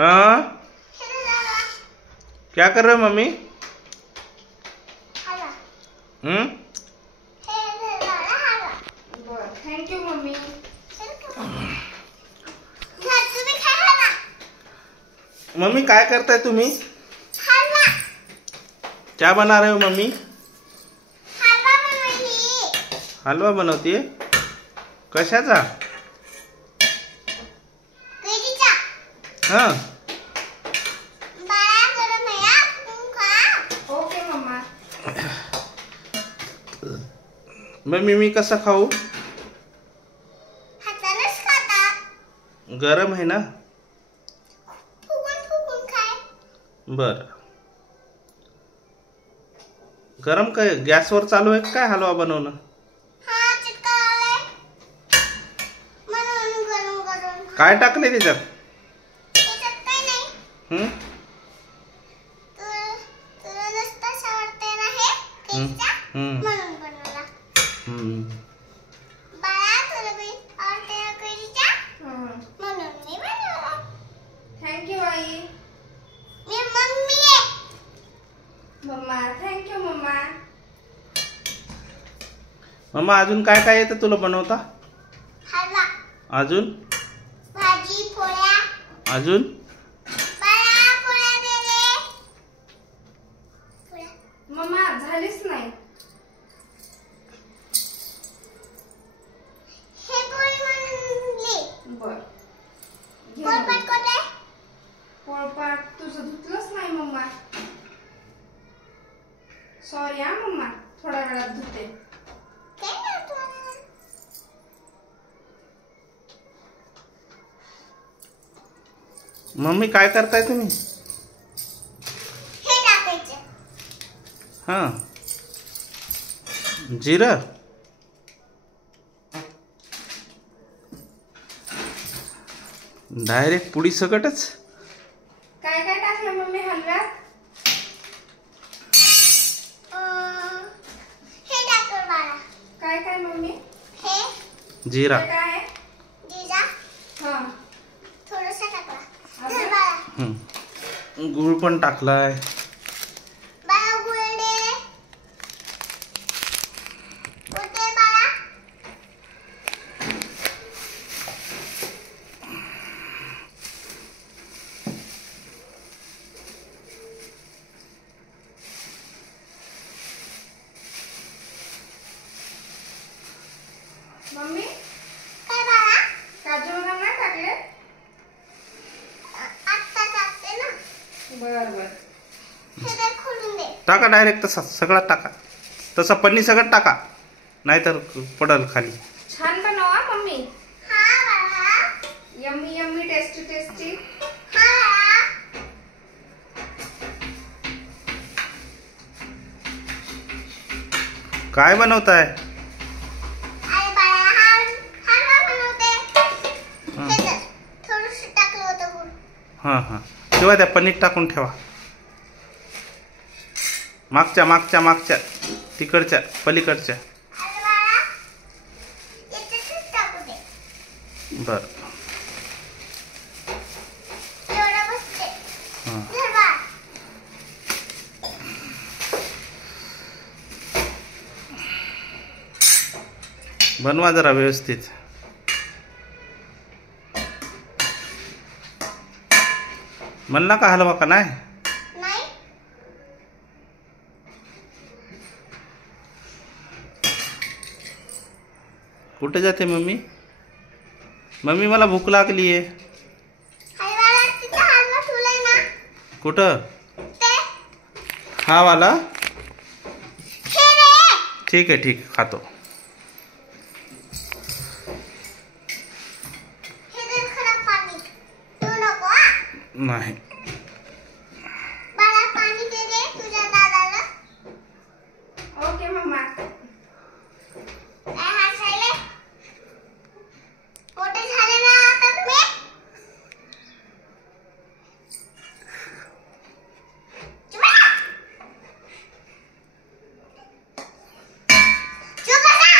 हाँ, क्या कर रहे हो mummy? Thank you mummy. Mummy काय करताय तुम्ही? क्या बना रहे हो मम्मी? हलवा बनवतीये? कशाचा? हाँ, ओके मम्मा। मम्मी मी कसा खाऊ? गरम है ना? बर, गरम काय गॅसवर चालू आहे काय हलवा बनवणं? काय टाकले त्याच्यात? हम्म? हम्म. हम्म. थैंक यू आई। मम्मा थैंक यू मम्मा। मम्मा अजून काय काय येतं तुला बनवता? अजून भाजी पोळ्या अजून पोळ्या दे रे मम्मा झालीच नाही। हे पोळी म्हणली बर पोळपाट कोठे पोळपाट तुझं धुतलंच नाही मम्मा। सॉरी हा मम्मा, थोड्या वेळात धुते। काय करतो मम्मी काय करताय तुम्ही? हे टाकायचे हाँ, जिरं डायरेक्ट पुडी सकटच? काय काय टाकलं मम्मी हलव्यात? हे टाकलं बाळा काय काय मम्मी? हे जिरा काय आहे? जिरा हां थोडंसं टाकला अजून? धर बाळा गुळ पण टाकलाय. बाळा गुळ दे कुठे बाळा मम्मी काय बाळा काजू बदाम नाही टाकले? आत्ता टाकते ना बर बर हे दे खोलून दे टाका डायरेक्ट तसा सगळा टाका. तसा पन्नी सगळं टाका नाहीतर पडल खाली. छान बनवा मम्मी। हा बाळा यम्मी यम्मी टेस्टी टेस्टी। हा बाळा काय बनवताय? अरे बाळा हलवा बनवते हे दे थोडंसं टाकलं होतं गुळ हां हां, ठेवा त्या पनीर टाकून ठेवा. मागच्या मागच्या मागच्या तिकडच्या पलीकडच्या. अरे बाळा याच्यातच टाकू दे बर एवढं बसते हां, धर बाळा बनवा जरा व्यवस्थित. म्हणला का हलवा का नाही? नाही कुठे जाते मम्मी? मम्मी मला भूक लागली आहे. अरे बाळा तिथं हलवा ठेवलाय ना कुठं? ते हा वाला? हे रे ठीक आहे ठीक आहे, खातो. हे दे खरं पाणी तू नको हा नाही बाळा पाणी दे रे तुझ्या दादाला ओके मम्मा। काय हसायले मोठे झाले ना आता तुम्ही चुप बसा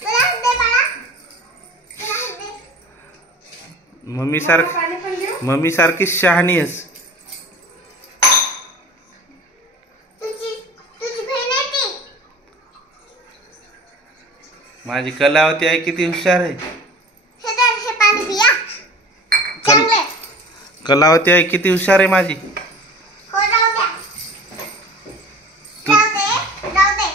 तुला दे बाळा तुला मम्मी मला सारखी पाणी पण देऊ. मम्मी सारखी शहाणी आहेस. तुझी बहीण आहे ती. माझी कलावती आई किती हुशार आहे. हे धर, हे पाणी पिया. चांगले. कलावती आई किती हुशार आहे माझी. हो, जाऊ द्या. तू- जाऊ दे.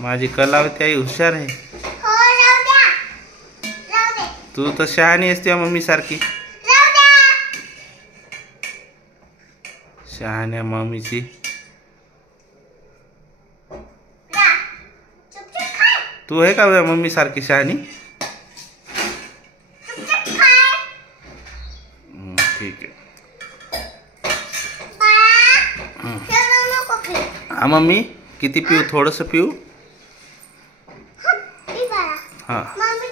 माझी कलावती आई हुशार आहे. हो, जाऊ द्या. जाऊ दे. तू तर शहाणी असते मम्मी सारखी. जाऊ द्या. शहाण्या मम्मीची. जा. चुपचाप खाय. तू आहे का मम्मी सारखी शहाणी. चुपचाप खाय. ठीक आहे. बाळा, खेळू नको की. हा मम्मी किती पिऊ थोडंसं पिऊ. पी बाळा. हा मम्मी